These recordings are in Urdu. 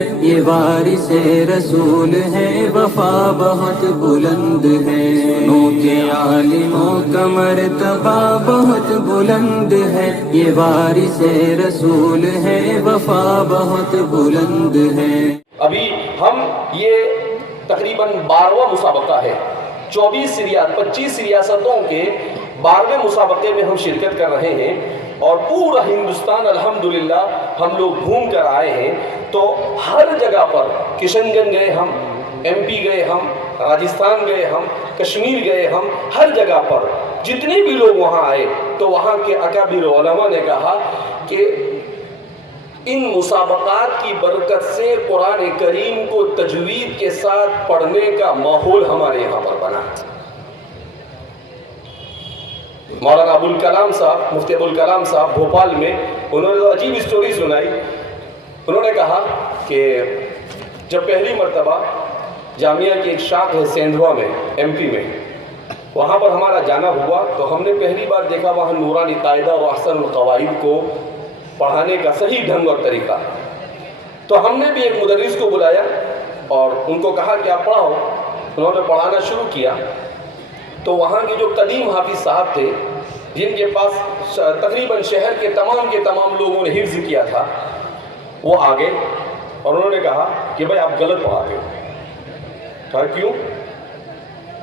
یہ وارث رسول ہے، وفا بہت بلند ہے، سنو کے عالموں کا مرتبہ بہت بلند ہے، یہ وارث رسول ہے، وفا بہت بلند ہے۔ ابھی ہم یہ تقریباً 12واں مسابقہ ہے، 25 ریاستوں کے 12ویں مسابقے میں ہم شرکت کر رہے ہیں، اور پورا ہندوستان الحمدللہ ہم لوگ گھوم کر آئے ہیں۔ تو ہر جگہ پر کشن گنج گئے ہم، ایم پی گئے ہم، راجستھان گئے ہم، کشمیر گئے ہم، ہر جگہ پر جتنے بھی لوگ وہاں آئے تو وہاں کے اکابر علماء نے کہا کہ ان مسابقات کی برکت سے قرآن کریم کو تجوید کے ساتھ پڑھنے کا ماحول ہمارے یہاں پر بنا۔ مولانا ابوالکلام صاحب، مفتی ابوالکلام صاحب بھوپال میں، انہوں نے عجیب اسٹوری سنائی۔ انہوں نے کہا کہ جب پہلی مرتبہ جامعہ کی ایک شاخ ہے سیندھوا میں، ایم پی میں، وہاں پر ہمارا جانا ہوا تو ہم نے پہلی بار دیکھا وہاں نورانی قاعدہ اور احسن القواعد کو پڑھانے کا صحیح ڈھنگ اور طریقہ۔ تو ہم نے بھی ایک مدرس کو بلایا اور ان کو کہا کہ آپ پڑھاؤ۔ انہوں نے پڑھانا شروع کیا تو وہاں کے جو قدیم حافظ صاحب تھے، جن کے پاس تقریباً شہر کے تمام لوگوں نے حفظ کیا تھا، وہ آگے اور انہوں نے کہا کہ بھائی آپ غلط پڑھاتے ہو۔ کہا کیوں؟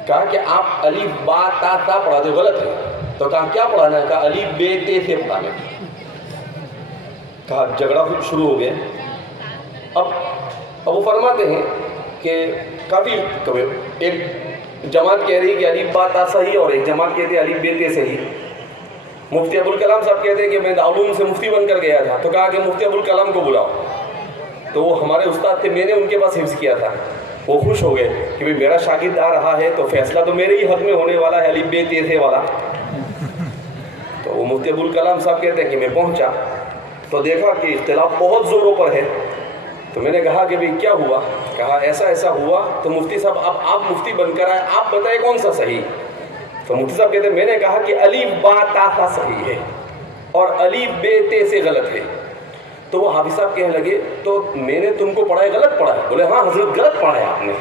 کہا کہ آپ الف با تا تا پڑھاتے ہو، غلط ہے۔ تو کہا کیا پڑھانا ہے؟ کہا الف بے تے سے پڑھانا ہے۔ کہا جھگڑا شروع ہو گیا۔ اب وہ فرماتے ہیں کہ کافی ایک جماعت کہہ رہی ہے کہ الف با تا صحیح، اور ایک جماعت کہتے ہیں الف بے تے صحیح۔ مفتی ابوالکلام صاحب کہتے ہیں کہ میں دارالعلوم سے مفتی بن کر گیا تھا، تو کہا کہ مفتی ابوالکلام کو بلاؤ۔ تو وہ ہمارے استاد تھے، میں نے ان کے پاس حفظ کیا تھا۔ وہ خوش ہو گئے کہ بھئی میرا شاگرد آ رہا ہے تو فیصلہ تو میرے ہی حق میں ہونے والا ہے، الف بے تے سے والا۔ تو وہ مفتی ابوالکلام صاحب کہتے ہیں کہ میں پہنچا تو دیکھا کہ اختلاف بہت زوروں پر ہے۔ تو میں نے کہا کہ بھئی کیا ہوا؟ کہا ایسا ہوا۔ تو مفتی صاحب اب آپ مفتی بن کر آئے، آپ بتائیں کون سا صحیح؟ تو مفتی صاحب کہتے ہیں میں نے کہا کہ الف با تا تا صحیح ہے اور الف بے تے سے غلط ہے۔ تو وہ حافظ صاحب کہنے لگے تو میں نے تم کو پڑھایا غلط پڑھا ہے؟ بولے ہاں حضرت غلط پڑھا ہے آپ نے۔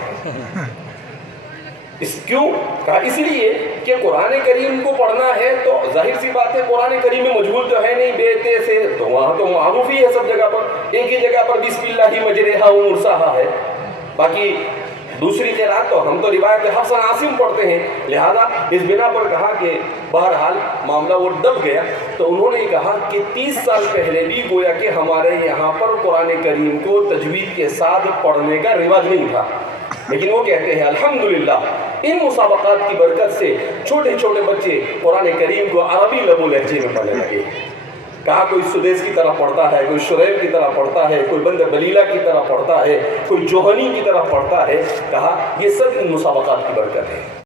کیوں؟ کہا اس لیے کہ قرآن کریم کو پڑھنا ہے تو ظاہر سی بات ہے قرآن کریم میں مجہول تو ہے نہیں بے تے سے، تو وہاں تو معروف ہی ہے سب جگہ پر، ایک ہی جگہ پر بسم اللہ مجریہا و مرساہا ہے۔ باقی دوسری قرأت تو ہم تو روایت حفص عن عاصم پڑھتے ہیں، لہذا اس بنا پر کہا کہ بہرحال معاملہ وہ دب گیا۔ تو انہوں نے کہا کہ 30 سال پہلے بھی گویا کہ ہمارے یہاں پر قرآن کریم کو تجوید کے ساتھ پڑھنے کا رواج نہیں تھا، لیکن وہ کہتے ہیں الحمدللہ ان مسابقات کی برکت سے چھوٹے چھوٹے بچے قرآن کریم کو عربی لب و لہجے میں پڑھنے لگے۔ کہا کوئی سدیس کی طرح پڑھتا ہے، کوئی شریف کی طرح پڑھتا ہے، کوئی بند بلیلہ کی طرح پڑھتا ہے، کوئی جوہنی کی طرح پڑھتا ہے۔ کہا یہ سب ان مسابقات کی برکت ہے۔